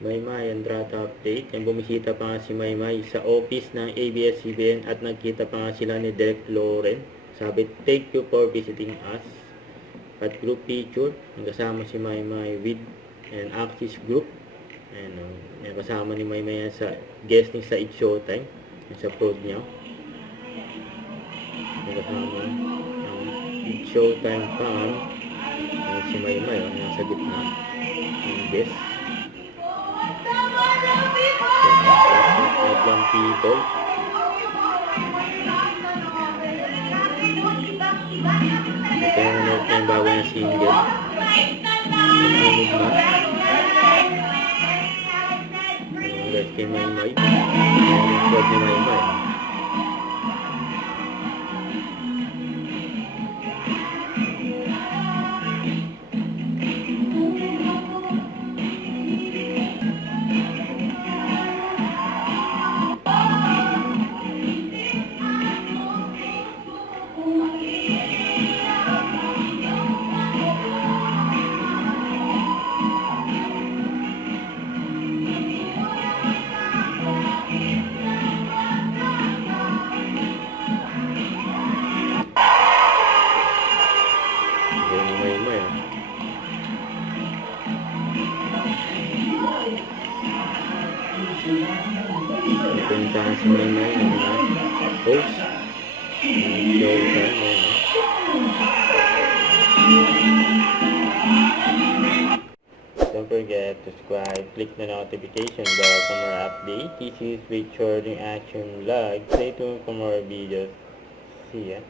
Maymay, Andrata update. Yung bumisita pa nga si Maymay sa office ng ABS-CBN at nagkita pa nga sila ni Direk Loren. Sabi, thank you for visiting us. At group picture, kasama si Maymay with an Axis group. And kasama ni Maymay sa guesting sa It's Showtime. Sa prod niya. Kasama ang It's Showtime fan. Si Maymay, nasa gitna. Ang guest. Young people. Ito yung note na yung bago na single. Sunog na. Ulit kay Maymay. Yung prod ni Maymay. Puntahan si Maymay ng mga host ng Showtime. Don't forget to subscribe, click the notification bell for more updates. This is Richard in Action Vlog. Stay tuned for more videos. See ya.